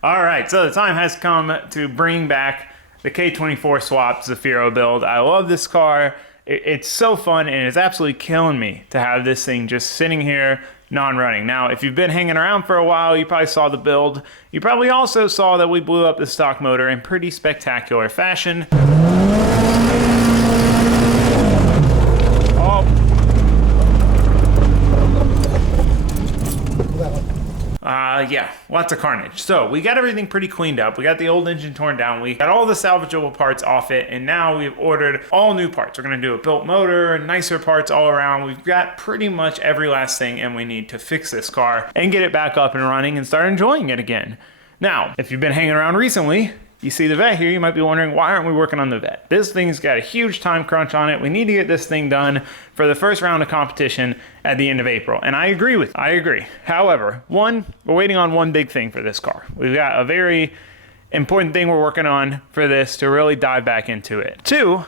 All right, so the time has come to bring back the K24 swap Zafiro build. I love this car. It's so fun, and it's absolutely killing me to have this thing just sitting here non-running. Now, if you've been hanging around for a while, you probably saw the build. You probably also saw that we blew up the stock motor in pretty spectacular fashion. Yeah, lots of carnage. So we got everything pretty cleaned up. We got the old engine torn down. We got all the salvageable parts off it, and now we've ordered all new parts. We're gonna do a built motor, nicer parts all around. We've got pretty much every last thing, and we need to fix this car and get it back up and running and start enjoying it again. Now, if you've been hanging around recently, you see the vet here, you might be wondering, why aren't we working on the vet? This thing's got a huge time crunch on it. We need to get this thing done for the first round of competition at the end of April. And I agree with you. I agree. However, one, we're waiting on one big thing for this car. We've got a very important thing we're working on for this to really dive back into it. Two,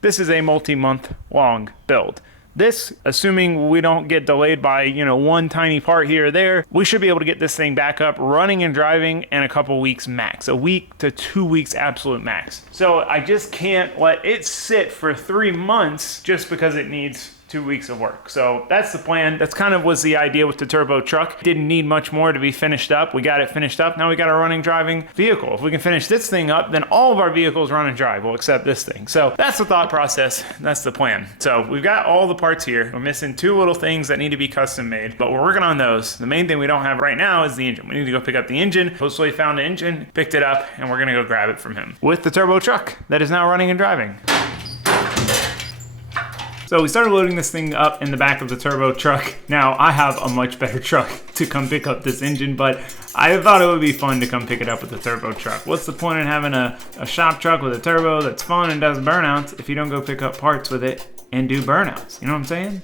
this is a multi-month long build. This, assuming we don't get delayed by, one tiny part here or there, we should be able to get this thing back up running and driving in a couple weeks max. A week to 2 weeks absolute max. So I just can't let it sit for 3 months just because it needs 2 weeks of work. So that's the plan. That's kind of was the idea with the turbo truck. Didn't need much more to be finished up. We got it finished up. Now we got a running, driving vehicle. If we can finish this thing up, then all of our vehicles run and drive. Well, except this thing. So that's the thought process. That's the plan. So we've got all the parts here. We're missing 2 little things that need to be custom made, but we're working on those. The main thing we don't have right now is the engine. We need to go pick up the engine. Josue found the engine, picked it up, and we're gonna go grab it from him with the turbo truck that is now running and driving. So we started loading this thing up in the back of the turbo truck. Now, I have a much better truck to come pick up this engine, but I thought it would be fun to come pick it up with the turbo truck. What's the point in having a shop truck with a turbo that's fun and does burnouts if you don't go pick up parts with it and do burnouts? You know what I'm saying?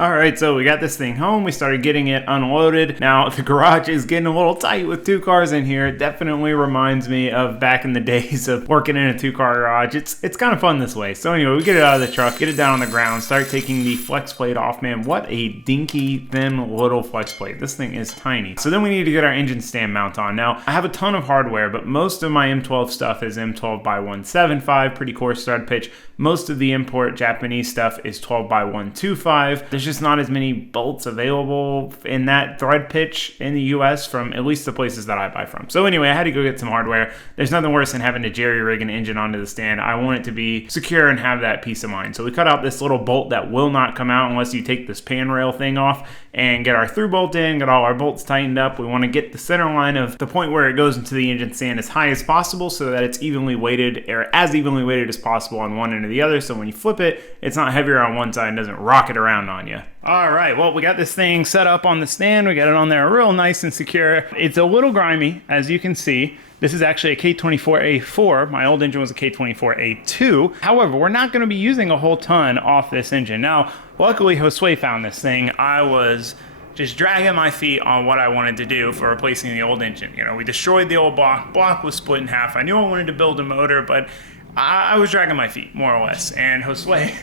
All right, so we got this thing home. We started getting it unloaded. Now, the garage is getting a little tight with 2 cars in here. It definitely reminds me of back in the days of working in a 2-car garage. It's kind of fun this way. So anyway, we get it out of the truck, get it down on the ground, start taking the flex plate off. Man, what a dinky, thin little flex plate. This thing is tiny. So then we need to get our engine stand mount on. Now, I have a ton of hardware, but most of my M12 stuff is M12 by 175, pretty coarse thread pitch. Most of the import Japanese stuff is 12 by 125. There's just not as many bolts available in that thread pitch in the US from at least the places that I buy from. So anyway, I had to go get some hardware. There's nothing worse than having to jerry rig an engine onto the stand. I want it to be secure and have that peace of mind. So we cut out this little bolt that will not come out unless you take this pan rail thing off and get our through bolt in, get all our bolts tightened up. We want to get the center line of the point where it goes into the engine stand as high as possible so that it's evenly weighted, or as evenly weighted as possible on one end or the other. So when you flip it, it's not heavier on one side and doesn't rock it around on you. All right, well, we got this thing set up on the stand. We got it on there real nice and secure. It's a little grimy, as you can see. This is actually a K24A4. My old engine was a K24A2. However, we're not going to be using a whole ton off this engine. Now, luckily, Josue found this thing. I was just dragging my feet on what I wanted to do for replacing the old engine. We destroyed the old block. Block was split in half. I knew I wanted to build a motor, but I was dragging my feet, more or less, and Josue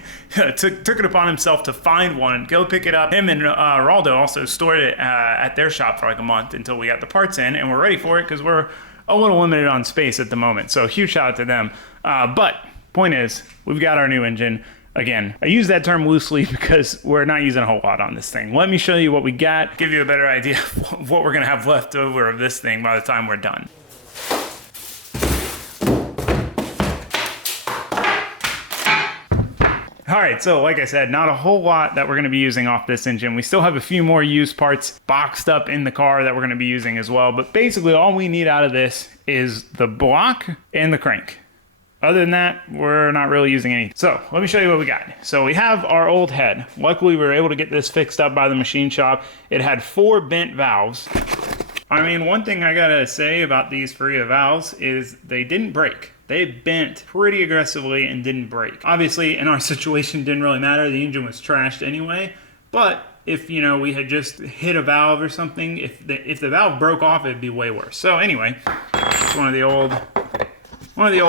took it upon himself to find one, go pick it up. Him and Raldo also stored it at their shop for like a month until we got the parts in, and we're ready for it because we're a little limited on space at the moment. So huge shout out to them. But point is, we've got our new engine. Again, I use that term loosely because we're not using a whole lot on this thing. Let me show you what we got, give you a better idea of what we're going to have left over of this thing by the time we're done. All right, so like I said, not a whole lot that we're going to be using off this engine. We still have a few more used parts boxed up in the car that we're going to be using as well. But basically all we need out of this is the block and the crank. Other than that, we're not really using anything. So let me show you what we got. So we have our old head. Luckily, we were able to get this fixed up by the machine shop. It had 4 bent valves. I mean, one thing I gotta say about these Faria valves is they didn't break. they bent pretty aggressively and didn't break. Obviously, in our situation, didn't really matter. The engine was trashed anyway. But if, you know, we had just hit a valve or something, if the valve broke off, it'd be way worse. So anyway, it's one of the old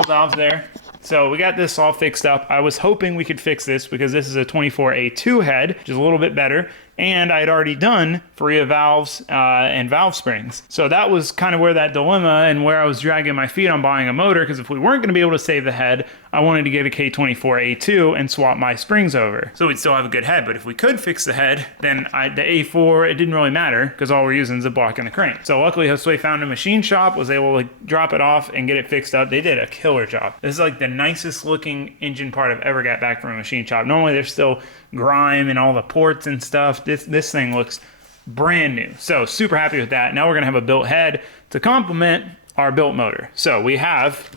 valves there. So we got this all fixed up. I was hoping we could fix this because this is a 24A2 head, which is a little bit better. And I had already done Faria valves and valve springs. So that was kind of where that dilemma and where I was dragging my feet on buying a motor, because if we weren't going to be able to save the head, I wanted to get a K24A2 and swap my springs over. So we'd still have a good head, but if we could fix the head, then the A4, it didn't really matter because all we're using is a block and the crank. So luckily Josue found a machine shop, was able to drop it off and get it fixed up. They did a killer job. This is like the nicest looking engine part I've ever got back from a machine shop. Normally there's still grime and all the ports and stuff. This thing looks brand new. So super happy with that. Now we're gonna have a built head to complement our built motor. So we have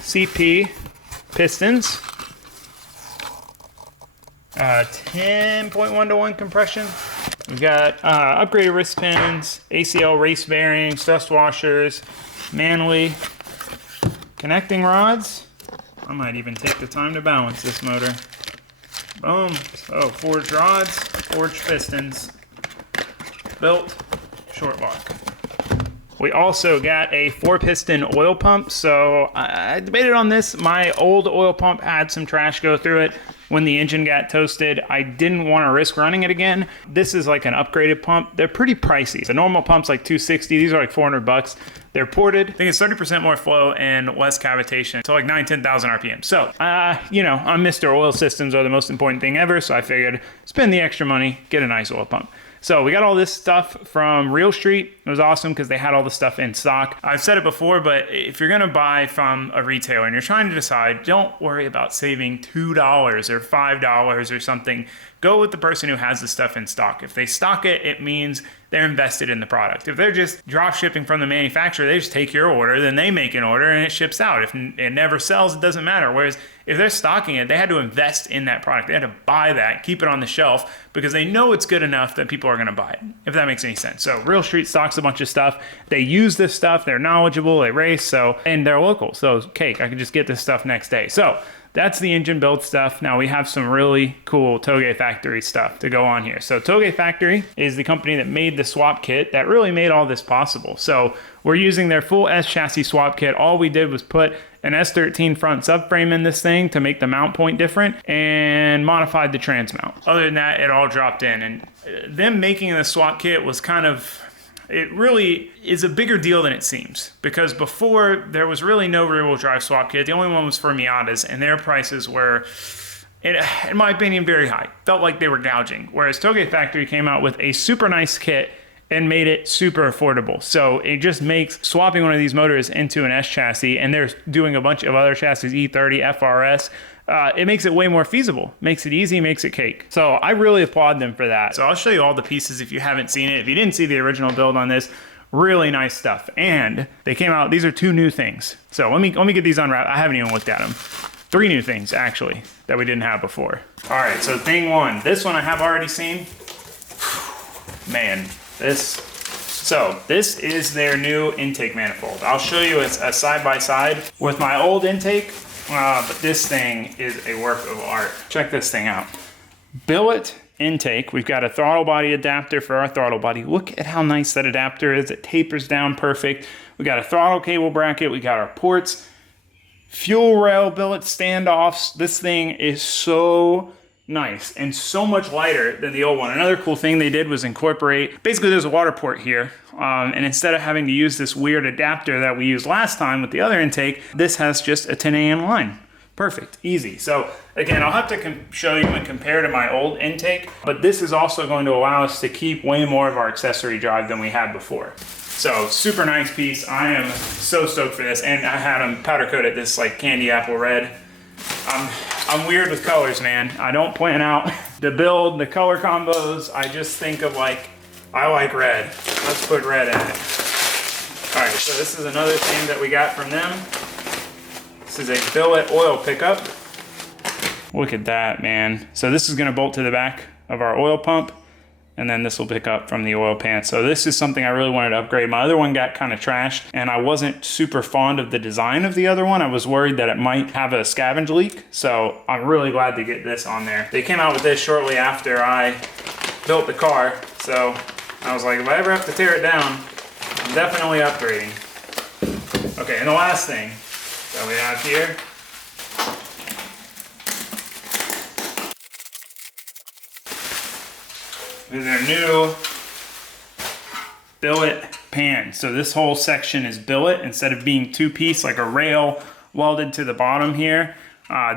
CP pistons, 10.1 to 1 compression. We've got upgraded wrist pins, ACL race bearings, thrust washers, Manley connecting rods. I might even take the time to balance this motor. Boom. So forged rods, forged pistons, built short block. We also got a 4-piston oil pump. So I debated on this. My old oil pump had some trash go through it when the engine got toasted. I didn't want to risk running it again. This is like an upgraded pump. They're pretty pricey. The normal pump's like $260. These are like $400. They're ported. I think it's 30% more flow and less cavitation to like 10,000 RPM. So, you know, on Mr. Oil systems are the most important thing ever. So I figured spend the extra money, get a nice oil pump. So we got all this stuff from Real Street. It was awesome because they had all the stuff in stock. I've said it before, but if you're gonna buy from a retailer and you're trying to decide, don't worry about saving $2 or $5 or something. Go with the person who has the stuff in stock. If they stock it, it means they're invested in the product. If they're just drop shipping from the manufacturer, they just take your order, then they make an order and it ships out. If it never sells, it doesn't matter. Whereas if they're stocking it, they had to invest in that product. They had to buy that, keep it on the shelf because they know it's good enough that people are gonna buy it, if that makes any sense. So Real Street stocks a bunch of stuff. They use this stuff, they're knowledgeable, they race, and they're local. So cake, I can just get this stuff next day. So that's the engine build stuff. Now we have some really cool Toge Factory stuff to go on here. So Toge Factory is the company that made the swap kit that really made all this possible. So we're using their full S chassis swap kit. All we did was put an S13 front subframe in this thing to make the mount point different and modified the trans mount. Other than that, it all dropped in. And them making the swap kit was kind of, it really is a bigger deal than it seems, because before there was really no rear-wheel drive swap kit. The only one was for Miatas, and their prices were, in my opinion, very high. Felt like they were gouging. Whereas Toge Factory came out with a super nice kit and made it super affordable. So it just makes swapping one of these motors into an S chassis, and they're doing a bunch of other chassis, E30, FRS, it makes it way more feasible. Makes it easy, makes it cake. So I really applaud them for that. So I'll show you all the pieces if you haven't seen it. If you didn't see the original build on this, really nice stuff. And they came out, these are 2 new things. So let me get these unwrapped. I haven't even looked at them. 3 new things actually that we didn't have before. All right, so thing 1, this one I have already seen. Man, this is their new intake manifold. I'll show you a side-by-side with my old intake. But this thing is a work of art. Check this thing out. Billet intake. We've got a throttle body adapter for our throttle body. Look at how nice that adapter is. It tapers down perfect. We got a throttle cable bracket. We got our ports. Fuel rail billet standoffs. This thing is so nice and so much lighter than the old one. Another cool thing they did was incorporate, basically there's a water port here, and instead of having to use this weird adapter that we used last time with the other intake, this has just a 10 line. Perfect, easy. So again, I'll have to show you and compare to my old intake, but this is also going to allow us to keep way more of our accessory drive than we had before. So super nice piece. I am so stoked for this, and I had them powder coated this like candy apple red. I'm weird with colors, man. I don't plan out the build, the color combos. I just think of like, I like red. Let's put red in it. All right, so this is another thing that we got from them. This is a billet oil pickup. Look at that, man. So this is gonna bolt to the back of our oil pump. and then this will pick up from the oil pan. So this is something I really wanted to upgrade. My other one got kind of trashed, and I wasn't super fond of the design of the other one. I was worried that it might have a scavenge leak, so I'm really glad to get this on there. They came out with this shortly after I built the car, so I was like, if I ever have to tear it down, I'm definitely upgrading. Okay, and the last thing that we have here is our new billet pan. So this whole section is billet instead of being two-piece like a rail welded to the bottom here.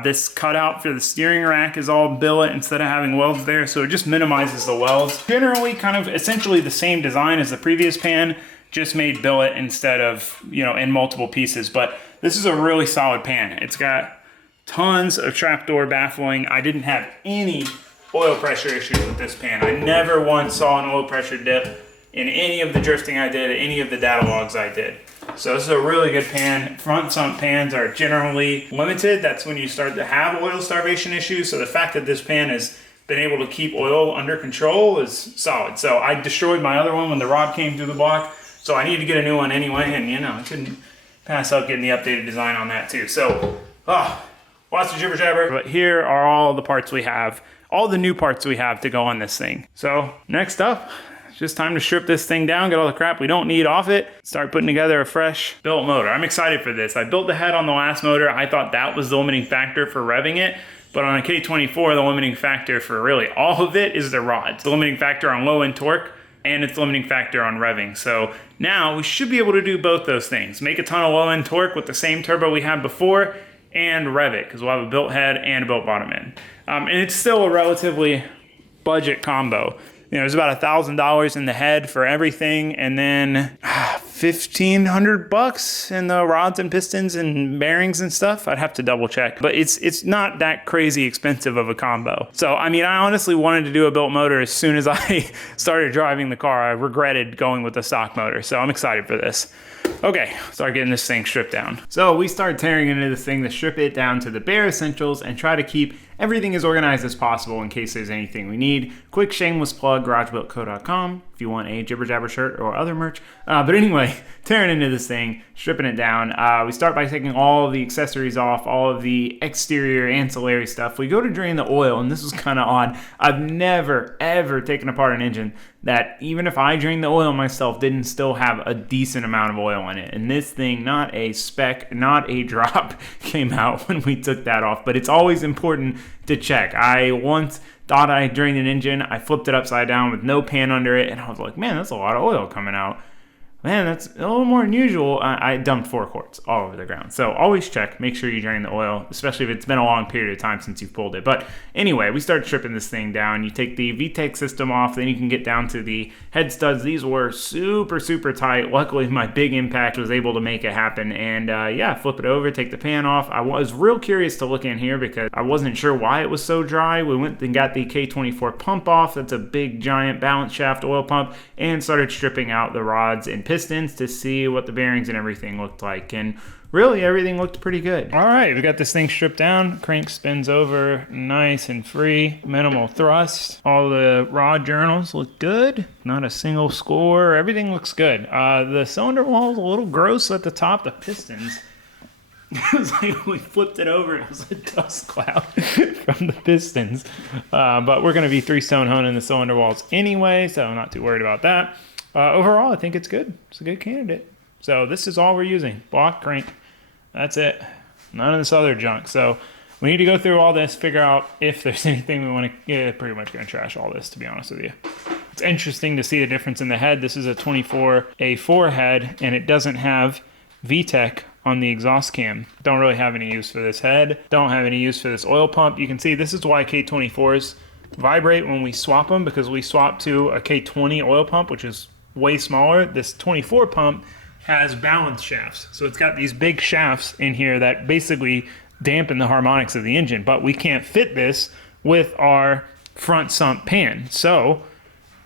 This cutout for the steering rack is all billet instead of having welds there, so it just minimizes the welds. Generally kind of essentially the same design as the previous pan, just made billet instead of, you know, in multiple pieces. But this is a really solid pan. It's got tons of trapdoor baffling. I didn't have any oil pressure issues with this pan. I never once saw an oil pressure dip in any of the drifting I did, any of the data logs I did. So this is a really good pan. Front sump pans are generally limited. That's when you start to have oil starvation issues. So the fact that this pan has been able to keep oil under control is solid. So I destroyed my other one when the rod came through the block. So I need to get a new one anyway. And you know, I couldn't pass up getting the updated design on that too. So, lots of jibber jabber. But here are all the parts we have. All the new parts we have to go on this thing. So next up, it's just time to strip this thing down, get all the crap we don't need off it, start putting together a fresh built motor. I'm excited for this. I built the head on the last motor. I thought that was the limiting factor for revving it, but on a K24, the limiting factor for really all of it is the rods. It's the limiting factor on low end torque, and it's the limiting factor on revving. So now we should be able to do both those things. Make a ton of low end torque with the same turbo we had before, and rev it, because we'll have a built head and a built bottom end. And it's still a relatively budget combo. You know, there's about $1,000 in the head for everything, and then $1,500 in the rods and pistons and bearings and stuff. I'd have to double check, but it's not that crazy expensive of a combo. So, I mean, I honestly wanted to do a built motor as soon as I started driving the car. I regretted going with the stock motor, so I'm excited for this. Okay, start getting this thing stripped down. So we start tearing into this thing to strip it down to the bare essentials and try to keep everything as organized as possible in case there's anything we need. Quick shameless plug, garagebuiltco.com if you want a Jibber Jabber shirt or other merch. But anyway, tearing into this thing, stripping it down. We start by taking all of the accessories off, all of the exterior ancillary stuff. We go to drain the oil, and this was kind of odd. I've never, ever taken apart an engine that, even if I drained the oil myself, didn't still have a decent amount of oil in it. And this thing, not a speck, not a drop came out when we took that off. But it's always important to check. I once thought I drained an engine. I flipped it upside down with no pan under it, and I was like, man, that's a lot of oil coming out. Man, that's a little more than usual. I dumped 4 quarts all over the ground. So always check, make sure you drain the oil, especially if it's been a long period of time since you've pulled it. But anyway, we started stripping this thing down. You take the VTEC system off, then you can get down to the head studs. These were super, super tight. Luckily, my big impact was able to make it happen. And yeah, flip it over, take the pan off. I was real curious to look in here because I wasn't sure why it was so dry. We went and got the K24 pump off. That's a big, giant balance shaft oil pump, and started stripping out the rods and pistons to see what the bearings and everything looked like, and really everything looked pretty good. All right, we got this thing stripped down. Crank spins over nice and free, minimal thrust. All the rod journals look good, not a single score. Everything looks good. The cylinder wall is a little gross at the top. The pistons, it was like we flipped it over, it was a dust cloud from the pistons. But we're going to be 3-stone honing the cylinder walls anyway, so I'm not too worried about that. Overall, I think it's good. It's a good candidate. So this is all we're using. Block, crank. That's it. None of this other junk. So we need to go through all this, figure out if there's anything we want to... Yeah, pretty much going to trash all this, to be honest with you. It's interesting to see the difference in the head. This is a 24A4 head, and it doesn't have VTEC on the exhaust cam. Don't really have any use for this head. Don't have any use for this oil pump. You can see this is why K24s vibrate when we swap them, because we swap to a K20 oil pump, which is way smaller. This 24 pump has balance shafts. So it's got these big shafts in here that basically dampen the harmonics of the engine, but we can't fit this with our front sump pan. So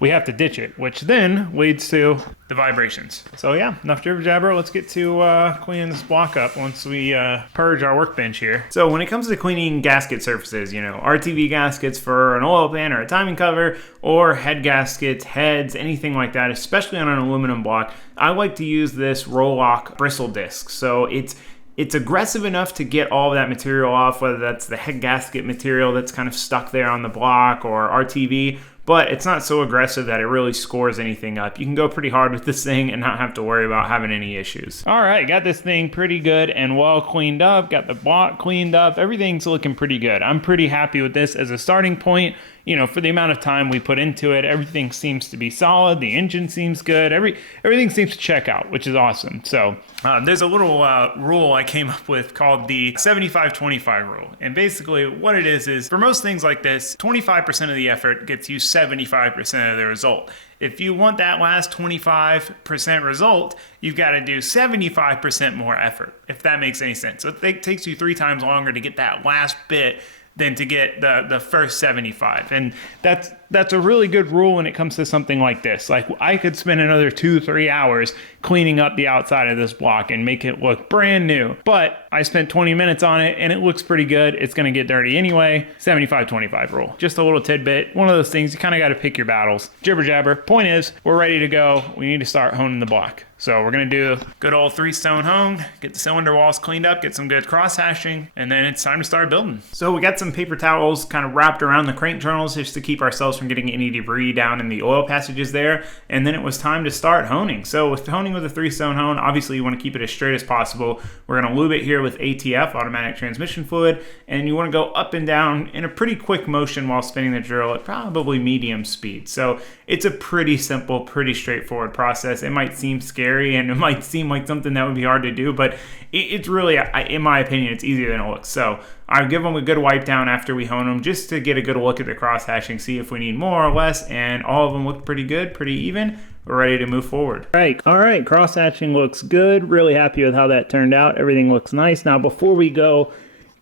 we have to ditch it, which then leads to the vibrations. So yeah, enough jibber jabber. Let's get to cleaning this block up once we purge our workbench here. So when it comes to cleaning gasket surfaces, you know, RTV gaskets for an oil pan or a timing cover, or head gaskets, heads, anything like that, especially on an aluminum block, I like to use this Roll-Lock bristle disc. So it's aggressive enough to get all of that material off, whether that's the head gasket material that's kind of stuck there on the block or RTV, but it's not so aggressive that it really scores anything up. You can go pretty hard with this thing and not have to worry about having any issues. All right, got this thing pretty good and well cleaned up, got the block cleaned up, everything's looking pretty good. I'm pretty happy with this as a starting point. You know, for the amount of time we put into it, everything seems to be solid. The engine seems good. Everything seems to check out, which is awesome. So there's a little rule I came up with called the 75-25 rule. And basically what it is for most things like this, 25% of the effort gets you 75% of the result. If you want that last 25% result, you've got to do 75% more effort, if that makes any sense. So it takes you 3 times longer to get that last bit than to get the first 75. And that's a really good rule when it comes to something like this. Like, I could spend another 2-3 hours cleaning up the outside of this block and make it look brand new. But I spent 20 minutes on it and it looks pretty good. It's gonna get dirty anyway. 75-25 rule. Just a little tidbit. One of those things, you kind of got to pick your battles. Jibber jabber. Point is, we're ready to go. We need to start honing the block. So we're gonna do a good old 3-stone hone, get the cylinder walls cleaned up, get some good cross hashing, and then it's time to start building. So we got some paper towels kind of wrapped around the crank journals just to keep ourselves from getting any debris down in the oil passages there. And then it was time to start honing. So with honing with a 3-stone hone, obviously you want to keep it as straight as possible. We're gonna lube it here with ATF, automatic transmission fluid, and you want to go up and down in a pretty quick motion while spinning the drill at probably medium speed. So it's a pretty simple, pretty straightforward process. It might seem scary and it might seem like something that would be hard to do, but it's really, in my opinion, it's easier than it looks. So I give them a good wipe down after we hone them just to get a good look at the cross hashing, see if we need more or less, and all of them look pretty good, pretty even. We're ready to move forward. All right, cross hatching looks good. Really happy with how that turned out. Everything looks nice. Now, before we go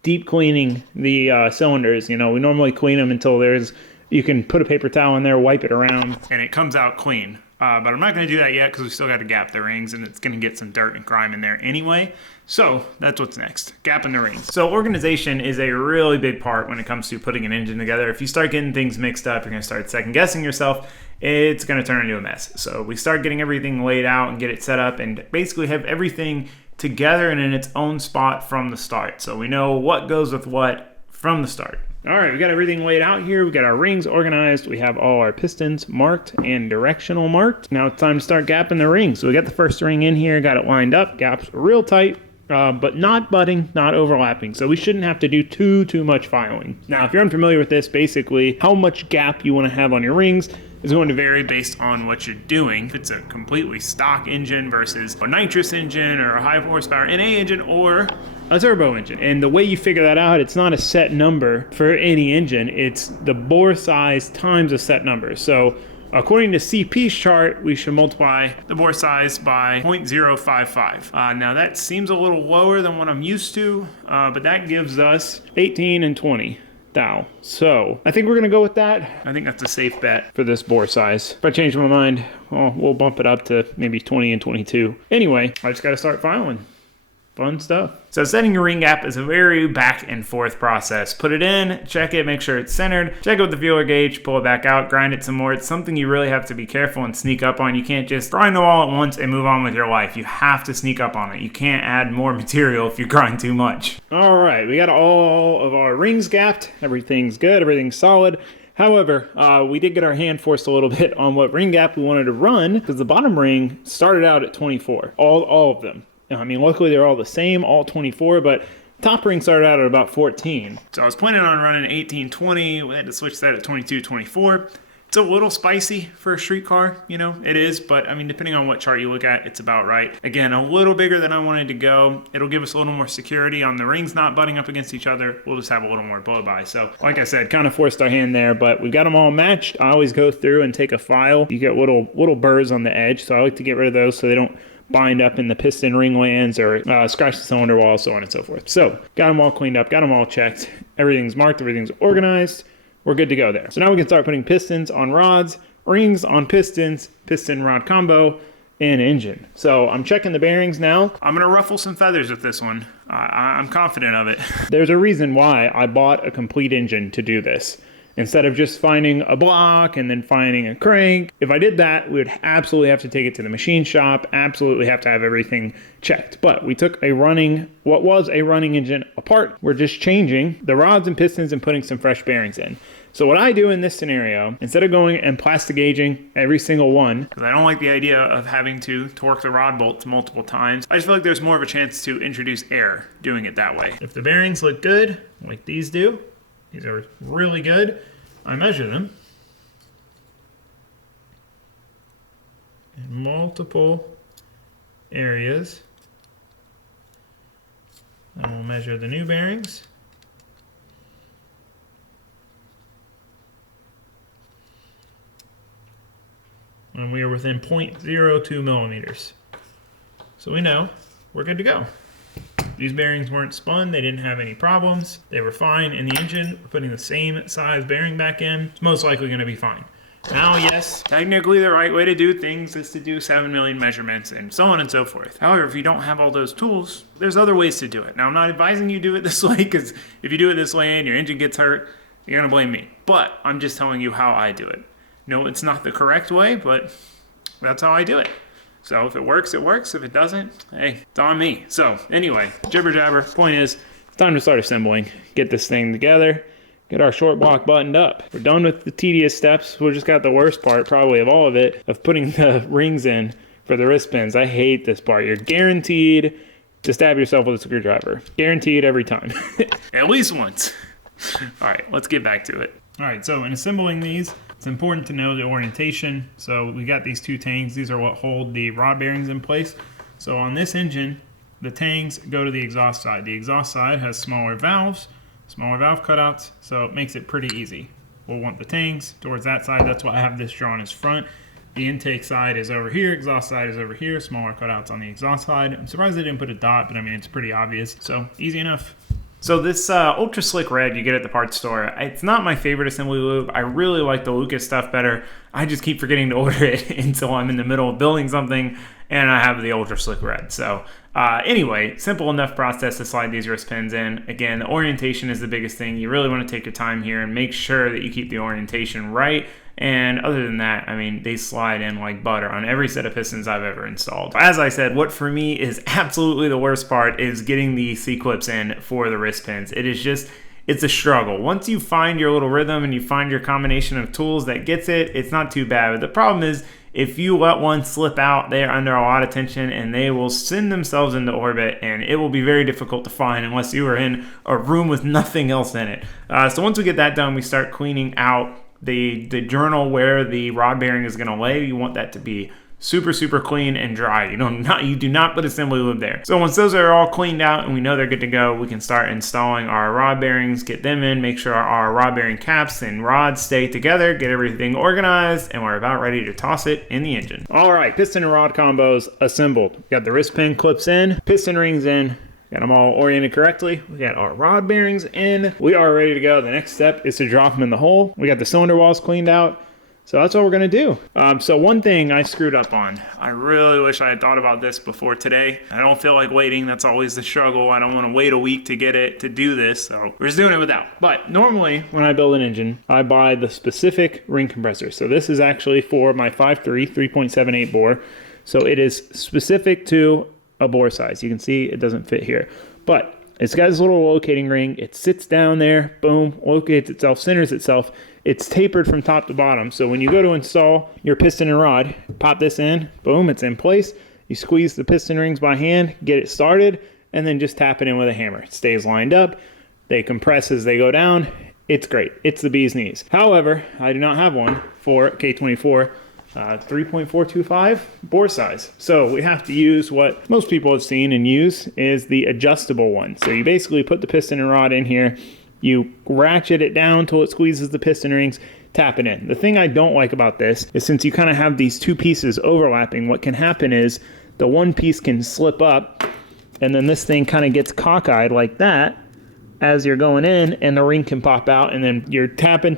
deep cleaning the cylinders, you know, we normally clean them until you can put a paper towel in there, wipe it around, and it comes out clean. But I'm not going to do that yet because we still got to gap the rings and it's going to get some dirt and grime in there anyway. So that's what's next, gapping the rings. So organization is a really big part when it comes to putting an engine together. If you start getting things mixed up, you're going to start second guessing yourself. It's going to turn into a mess. So we start getting everything laid out and get it set up and basically have everything together and in its own spot from the start. So we know what goes with what from the start. All right, we got everything laid out here. We got our rings organized. We have all our pistons marked and directional marked. Now it's time to start gapping the rings. So we got the first ring in here, got it lined up, gaps real tight, but not butting, not overlapping. So we shouldn't have to do too much filing. Now, if you're unfamiliar with this, basically how much gap you want to have on your rings is going to vary based on what you're doing. If it's a completely stock engine versus a nitrous engine or a high horsepower NA engine or a turbo engine. And the way you figure that out, it's not a set number for any engine. It's the bore size times a set number. So according to CP's chart, we should multiply the bore size by 0.055. Now that seems a little lower than what I'm used to, but that gives us 18 and 20. Thou. So I think we're gonna go with that. I think that's a safe bet for this bore size. If I change my mind, well, we'll bump it up to maybe 20 and 22. Anyway, I just gotta start filing. Fun stuff. So setting your ring gap is a very back and forth process. Put it in, check it, make sure it's centered, check it with the feeler gauge, pull it back out, grind it some more. It's something you really have to be careful and sneak up on. You can't just grind them all at once and move on with your life. You have to sneak up on it. You can't add more material if you grind too much. All right, we got all of our rings gapped. Everything's good, everything's solid. However, we did get our hand forced a little bit on what ring gap we wanted to run because the bottom ring started out at 24, all of them. I mean, luckily they're all the same, all 24, but top ring started out at about 14. So I was planning on running 18-20. We had to switch that at 22-24. It's a little spicy for a street car, you know, it is, but I mean, depending on what chart you look at, it's about right. Again, a little bigger than I wanted to go. It'll give us a little more security on the rings not butting up against each other. We'll just have a little more blow-by. So like I said, kind of forced our hand there, but we've got them all matched. I always go through and take a file. You get little burrs on the edge, so I like to get rid of those so they don't bind up in the piston ring lands or scratch the cylinder wall, so on and so forth. So got them all cleaned up, got them all checked. Everything's marked, everything's organized. We're good to go there. So now we can start putting pistons on rods. rings on pistons, piston rod combo, and engine. So I'm checking the bearings now. I'm gonna ruffle some feathers with this one. I'm confident of it. There's a reason why I bought a complete engine to do this, instead of just finding a block and then finding a crank. If I did that, we would absolutely have to take it to the machine shop, absolutely have to have everything checked. But we took what was a running engine apart. We're just changing the rods and pistons and putting some fresh bearings in. So what I do in this scenario, instead of going and plastic gauging every single one, because I don't like the idea of having to torque the rod bolts multiple times, I just feel like there's more of a chance to introduce air doing it that way. If the bearings look good, like these do, these are really good, I measure them in multiple areas. I will measure the new bearings. And we are within 0.02 millimeters. So we know we're good to go. These bearings weren't spun, they didn't have any problems, they were fine in the engine. We're putting the same size bearing back in, it's most likely going to be fine. Now, yes, technically the right way to do things is to do 7 million measurements and so on and so forth. However, if you don't have all those tools, there's other ways to do it. Now, I'm not advising you do it this way, because if you do it this way and your engine gets hurt, you're going to blame me. But I'm just telling you how I do it. No, it's not the correct way, but that's how I do it. So if it works, it works. If it doesn't, hey, it's on me. So anyway, jibber jabber. Point is, it's time to start assembling. Get this thing together. Get our short block buttoned up. We're done with the tedious steps. We just got the worst part, probably of all of it, of putting the rings in for the wrist pins. I hate this part. You're guaranteed to stab yourself with a screwdriver. Guaranteed every time. At least once. All right, let's get back to it. All right, so in assembling these, it's important to know the orientation. So we got these two tangs. These are what hold the rod bearings in place. So on this engine, the tangs go to the exhaust side. The exhaust side has smaller valve cutouts, so it makes it pretty easy. We'll want the tangs towards that side. That's why I have this drawn as front. The intake side is over here, exhaust side is over here, smaller cutouts on the exhaust side. I'm surprised they didn't put a dot, but I mean, it's pretty obvious. So easy enough. So this Ultra Slick Red you get at the parts store, it's not my favorite assembly lube. I really like the Lucas stuff better. I just keep forgetting to order it until I'm in the middle of building something and I have the Ultra Slick Red. So anyway, simple enough process to slide these wrist pins in. Again, the orientation is the biggest thing. You really want to take your time here and make sure that you keep the orientation right. And other than that, I mean, they slide in like butter on every set of pistons I've ever installed. As I said, what for me is absolutely the worst part is getting the C-clips in for the wrist pins. It is just, it's a struggle. Once you find your little rhythm and you find your combination of tools that gets it, it's not too bad. But the problem is, if you let one slip out, they are under a lot of tension and they will send themselves into orbit, and it will be very difficult to find unless you are in a room with nothing else in it. So once we get that done, we start cleaning out the journal where the rod bearing is going to lay. You want that to be super clean and dry. You do not put assembly lube there. So once those are all cleaned out and we know they're good to go, we can start installing our rod bearings, get them in, make sure our rod bearing caps and rods stay together, get everything organized, and we're about ready to toss it in the engine. All right, piston and rod combos assembled. Got the wrist pin clips in, piston rings in, got them all oriented correctly. We got our rod bearings in. We are ready to go. The next step is to drop them in the hole. We got the cylinder walls cleaned out. So that's what we're gonna do. So one thing I screwed up on. I really wish I had thought about this before today. I don't feel like waiting. That's always the struggle. I don't want to wait a week to get it to do this. So we're just doing it without. But normally when I build an engine, I buy the specific ring compressor. So this is actually for my 5.3 3.78 bore. So it is specific to a bore size. You can see it doesn't fit here, but it's got this little locating ring. It sits down there, boom, locates itself, centers itself. It's tapered from top to bottom. So when you go to install your piston and rod, pop this in, boom, it's in place. You squeeze the piston rings by hand, get it started, and then just tap it in with a hammer. It stays lined up. They compress as they go down. It's great. It's the bee's knees. However, I do not have one for K24 3.425 bore size. So we have to use what most people have seen and use is the adjustable one. So you basically put the piston and rod in here, you ratchet it down till it squeezes the piston rings, tap it in. The thing I don't like about this is since you kind of have these two pieces overlapping, what can happen is the one piece can slip up and then this thing kind of gets cockeyed like that, as you're going in, and the ring can pop out, and then you're tapping,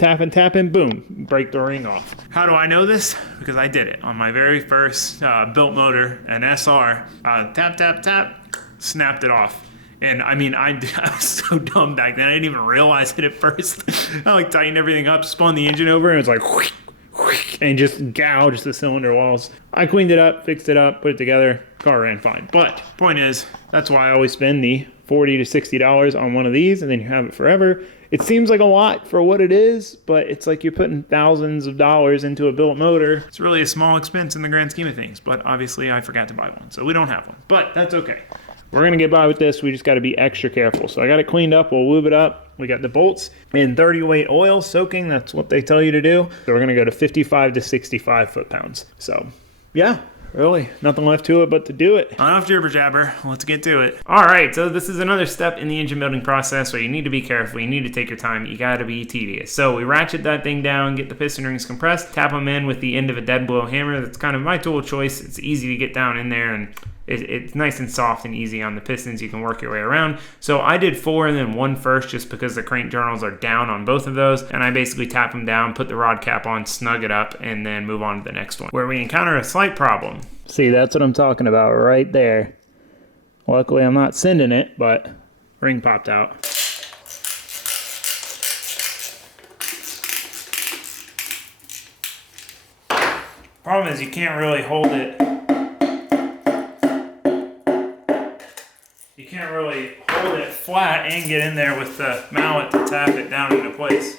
boom, break the ring off. How do I know this? Because I did it on my very first built motor, an SR. Tap, snapped it off. And I mean, I was so dumb back then. I didn't even realize it at first. I like tightened everything up, spun the engine over, and it was like, and just gouged the cylinder walls. I cleaned it up, fixed it up, put it together. Car ran fine. But point is, that's why I always spend the $40 to $60 on one of these, and then you have it forever. It seems like a lot for what it is, but it's like you're putting thousands of dollars into a built motor. It's really a small expense in the grand scheme of things, but obviously I forgot to buy one, so we don't have one. But that's okay. We're going to get by with this. We just got to be extra careful. So I got it cleaned up. We'll lube it up. We got the bolts in 30 weight oil soaking. That's what they tell you to do. So we're going to go to 55 to 65 foot-pounds. So yeah, really nothing left to it but to do it. Enough jibber jabber. Let's get to it. All right. So this is another step in the engine building process where you need to be careful. You need to take your time. You got to be tedious. So we ratchet that thing down, get the piston rings compressed, tap them in with the end of a dead blow hammer. That's kind of my tool of choice. It's easy to get down in there, and it's nice and soft and easy on the pistons. You can work your way around. So I did 4 and then 1 first just because the crank journals are down on both of those. And I basically tap them down, put the rod cap on, snug it up, and then move on to the next one. Where we encounter a slight problem. See, that's what I'm talking about right there. Luckily, I'm not sending it, but ring popped out. Problem is you can't really hold it. You can't really hold it flat and get in there with the mallet to tap it down into place.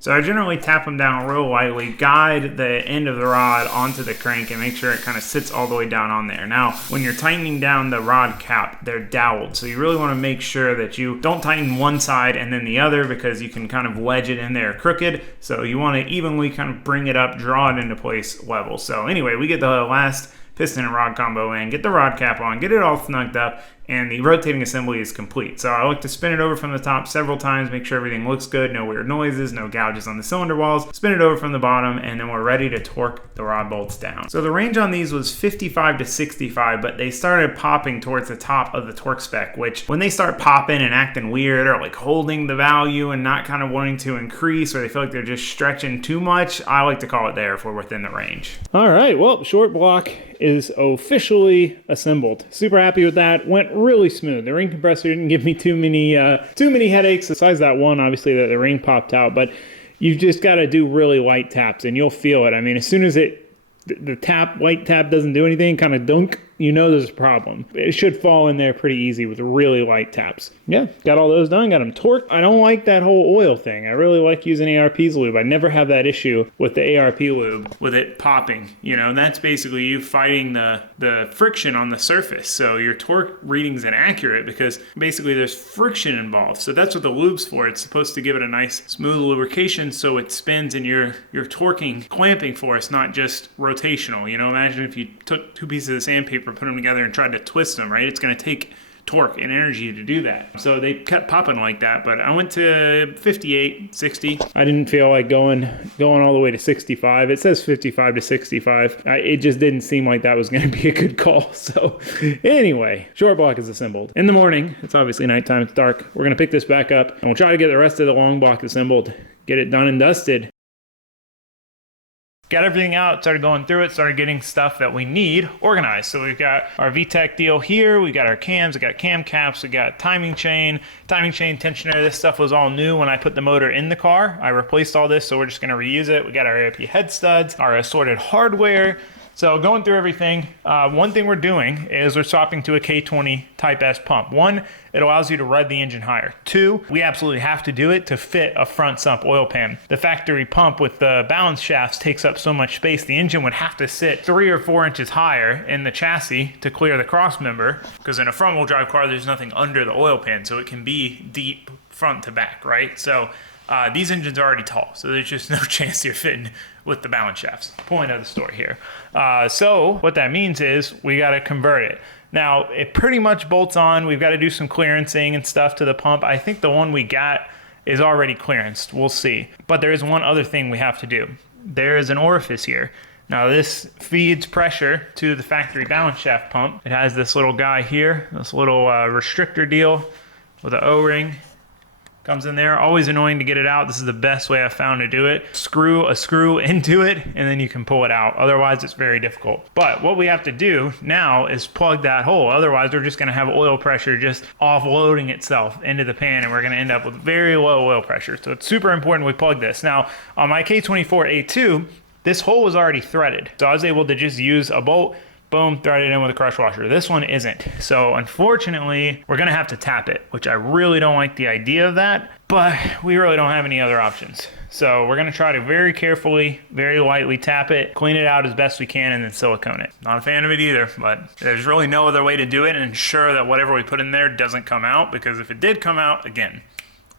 So I generally tap them down real lightly, guide the end of the rod onto the crank, and make sure it kind of sits all the way down on there. Now, when you're tightening down the rod cap, they're doweled. So you really want to make sure that you don't tighten one side and then the other, because you can kind of wedge it in there crooked. So you want to evenly kind of bring it up, draw it into place level. So anyway, we get the last piston and rod combo in, get the rod cap on, get it all snugged up, and the rotating assembly is complete. So I like to spin it over from the top several times, make sure everything looks good, no weird noises, no gouges on the cylinder walls, spin it over from the bottom, and then we're ready to torque the rod bolts down. So the range on these was 55 to 65, but they started popping towards the top of the torque spec, which when they start popping and acting weird, or like holding the value and not kind of wanting to increase, or they feel like they're just stretching too much, I like to call it there if we're within the range. All right, well, short block is officially assembled. Super happy with that. Went really smooth. The ring compressor didn't give me too many headaches. Besides that one, obviously, that the ring popped out. But you've just got to do really light taps, and you'll feel it. I mean, as soon as the white tap doesn't do anything, kind of dunk, you know there's a problem. It should fall in there pretty easy with really light taps. Yeah, got all those done, got them torqued. I don't like that whole oil thing. I really like using ARP's lube. I never have that issue with the ARP lube, with it popping. You know, and that's basically you fighting the friction on the surface. So your torque reading's inaccurate because basically there's friction involved. So that's what the lube's for. It's supposed to give it a nice smooth lubrication so it spins in your torquing, clamping force, not just rotational. You know, imagine if you took 2 pieces of sandpaper, put them together and tried to twist them, right? It's going to take torque and energy to do that. So they kept popping like that, but I went to 58, 60. I didn't feel like going all the way to 65. It says 55 to 65. It just didn't seem like that was going to be a good call. So anyway, short block is assembled. In the morning, it's obviously nighttime, it's dark. We're going to pick this back up and we'll try to get the rest of the long block assembled, get it done and dusted. Got everything out, started going through it, started getting stuff that we need organized. So we've got our VTEC deal here, we got our cams, we got cam caps, we got timing chain tensioner. This stuff was all new when I put the motor in the car. I replaced all this, so we're just gonna reuse it. We got our ARP head studs, our assorted hardware. So going through everything, one thing we're doing is we're swapping to a K20 Type S pump. 1, it allows you to rev the engine higher. 2, we absolutely have to do it to fit a front sump oil pan. The factory pump with the balance shafts takes up so much space, the engine would have to sit 3 or 4 inches higher in the chassis to clear the cross member, because in a front wheel drive car, there's nothing under the oil pan, so it can be deep front to back, right? So these engines are already tall, so there's just no chance you're fitting with the balance shafts. Point of the story here. So what that means is we got to convert it. Now, it pretty much bolts on. We've got to do some clearancing and stuff to the pump. I think the one we got is already clearanced. We'll see. But there is one other thing we have to do. There is an orifice here Now this feeds pressure to the factory balance shaft pump. It has this little guy here, this little restrictor deal with an O-ring. Comes in there. Always annoying to get it out. This is the best way I've found to do it. Screw a screw into it and then you can pull it out. Otherwise it's very difficult. But what we have to do now is plug that hole. Otherwise we're just going to have oil pressure just offloading itself into the pan and we're going to end up with very low oil pressure. So it's super important we plug this. Now on my K24A2, this hole was already threaded. So I was able to just use a bolt, boom, thread it in with a crush washer. This one isn't. So unfortunately, we're gonna have to tap it, which I really don't like the idea of that, but we really don't have any other options. So we're gonna try to very carefully, very lightly tap it, clean it out as best we can, and then silicone it. Not a fan of it either, but there's really no other way to do it and ensure that whatever we put in there doesn't come out, because if it did come out, again,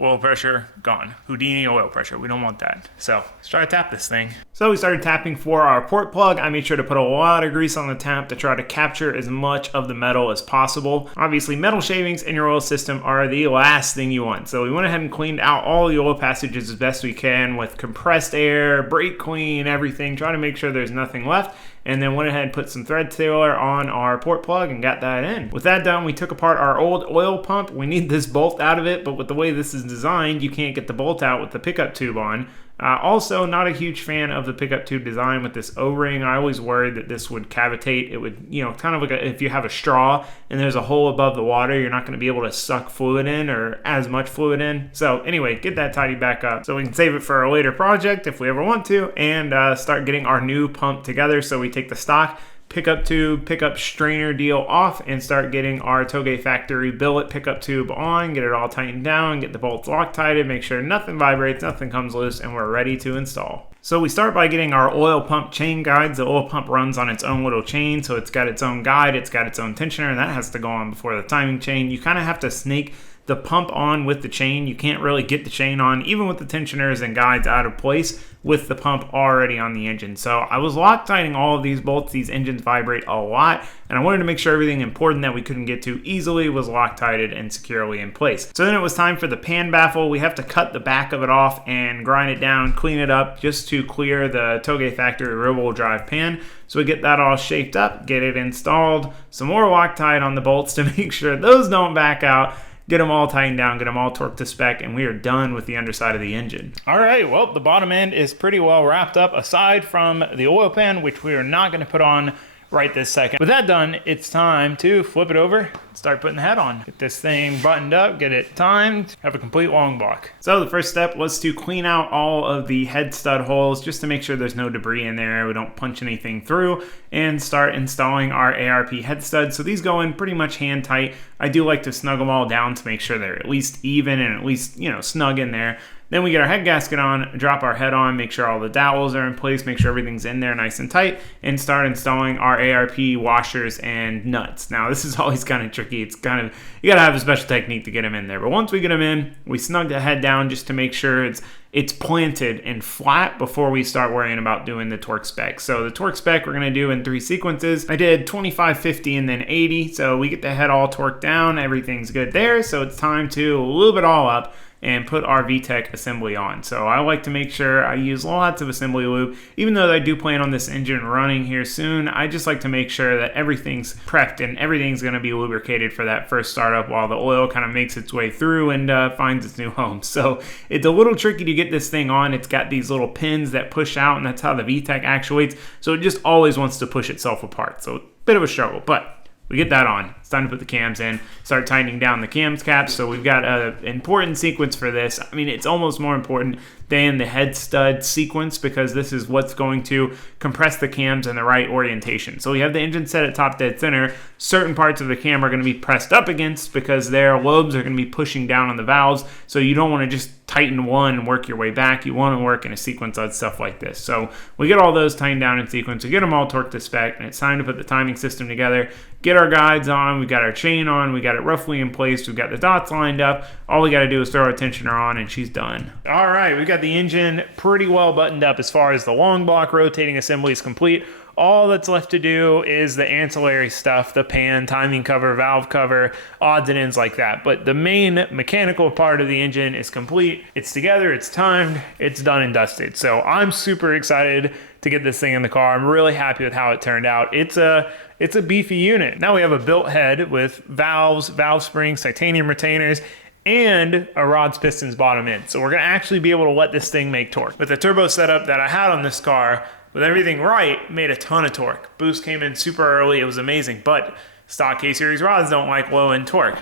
oil pressure gone. Houdini oil pressure. We don't want that. So let's try to tap this thing. So we started tapping for our port plug. I made sure to put a lot of grease on the tap to try to capture as much of the metal as possible. Obviously, metal shavings in your oil system are the last thing you want. So we went ahead and cleaned out all the oil passages as best we can with compressed air, brake clean, everything, trying to make sure there's nothing left. And then went ahead and put some thread sealer on our port plug and got that in. With that done, we took apart our old oil pump. We need this bolt out of it, but with the way this is designed, you can't get the bolt out with the pickup tube on. Also, not a huge fan of the pickup tube design with this O-ring. I always worried that this would cavitate. It would, you know, kind of like if you have a straw and there's a hole above the water, you're not going to be able to suck fluid in or as much fluid in. So anyway, get that tidied back up so we can save it for a later project if we ever want to, and start getting our new pump together. So we take the stock pickup tube, pickup strainer deal off and start getting our Toge factory billet pickup tube on, get it all tightened down, get the bolts Loctited, make sure nothing vibrates, nothing comes loose, and we're ready to install. So we start by getting our oil pump chain guides. The oil pump runs on its own little chain, so it's got its own guide, it's got its own tensioner, and that has to go on before the timing chain. You kind of have to snake the pump on with the chain. You can't really get the chain on, even with the tensioners and guides out of place, with the pump already on the engine. So I was Loctiting all of these bolts. These engines vibrate a lot, and I wanted to make sure everything important that we couldn't get to easily was Loctited and securely in place. So then it was time for the pan baffle. We have to cut the back of it off and grind it down, clean it up, just to clear the Toge factory rear-wheel drive pan. So we get that all shaped up, get it installed, some more Loctite on the bolts to make sure those don't back out, get them all tightened down, get them all torqued to spec, and we are done with the underside of the engine. All right, well, the bottom end is pretty well wrapped up, aside from the oil pan, which we are not going to put on right this second. With that done, it's time to flip it over, start putting the head on. Get this thing buttoned up, get it timed, have a complete long block. So the first step was to clean out all of the head stud holes just to make sure there's no debris in there, we don't punch anything through, and start installing our ARP head studs. So these go in pretty much hand tight. I do like to snug them all down to make sure they're at least even and at least, you know, snug in there. Then we get our head gasket on, drop our head on, make sure all the dowels are in place, make sure everything's in there nice and tight, and start installing our ARP washers and nuts. Now, this is always kind of tricky. It's kind of, you gotta have a special technique to get them in there. But once we get them in, we snug the head down just to make sure it's planted and flat before we start worrying about doing the torque spec. So the torque spec we're gonna do in 3 sequences. I did 25, 50, and then 80. So we get the head all torqued down, everything's good there. So it's time to lube it all up and put our VTEC assembly on. So I like to make sure I use lots of assembly lube. Even though I do plan on this engine running here soon, I just like to make sure that everything's prepped and everything's gonna be lubricated for that first startup while the oil kind of makes its way through and finds its new home. So it's a little tricky to get this thing on. It's got these little pins that push out, and that's how the VTEC actuates. So it just always wants to push itself apart. So a bit of a struggle, but we get that on. It's time to put the cams in, start tightening down the cams caps. So we've got an important sequence for this. I mean, it's almost more important than the head stud sequence because this is what's going to compress the cams in the right orientation. So we have the engine set at top dead center. Certain parts of the cam are going to be pressed up against because their lobes are going to be pushing down on the valves. So you don't want to just tighten one and work your way back. You want to work in a sequence on stuff like this. So we get all those tightened down in sequence. We get them all torqued to spec, and it's time to put the timing system together, get our guides on, we got our chain on, we got it roughly in place, we've got the dots lined up. All we got to do is throw our tensioner on and she's done. All right, we got the engine pretty well buttoned up as far as the long block rotating assembly is complete. all that's left to do is the ancillary stuff, the pan, timing cover, valve cover, odds and ends like that. But the main mechanical part of the engine is complete. It's together, it's timed, it's done and dusted. So I'm super excited to get this thing in the car. I'm really happy with how it turned out. It's a beefy unit. Now we have a built head with valves, valve springs, titanium retainers, and a rods, pistons, bottom end. So we're gonna actually be able to let this thing make torque. With the turbo setup that I had on this car, with everything right, made a ton of torque. Boost came in super early, it was amazing, but stock K-Series rods don't like low end torque.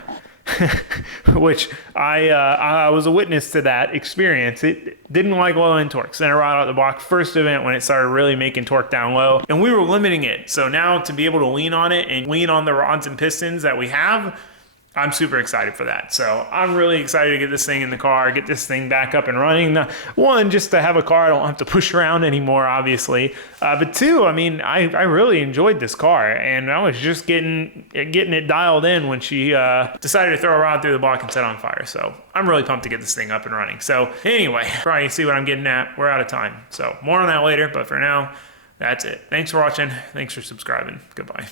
Which I was a witness to that experience. It didn't like low end torque. Center rod out the box, first event when it started really making torque down low, and we were limiting it. So now to be able to lean on it and lean on the rods and pistons that we have, I'm super excited for that. So I'm really excited to get this thing in the car, get this thing back up and running. One, just to have a car I don't have to push around anymore, obviously. But two, I mean, I really enjoyed this car, and I was just getting it dialed in when she decided to throw a rod through the block and set on fire. So I'm really pumped to get this thing up and running. So anyway, probably see what I'm getting at. We're out of time. So more on that later, but for now, that's it. Thanks for watching. Thanks for subscribing. Goodbye.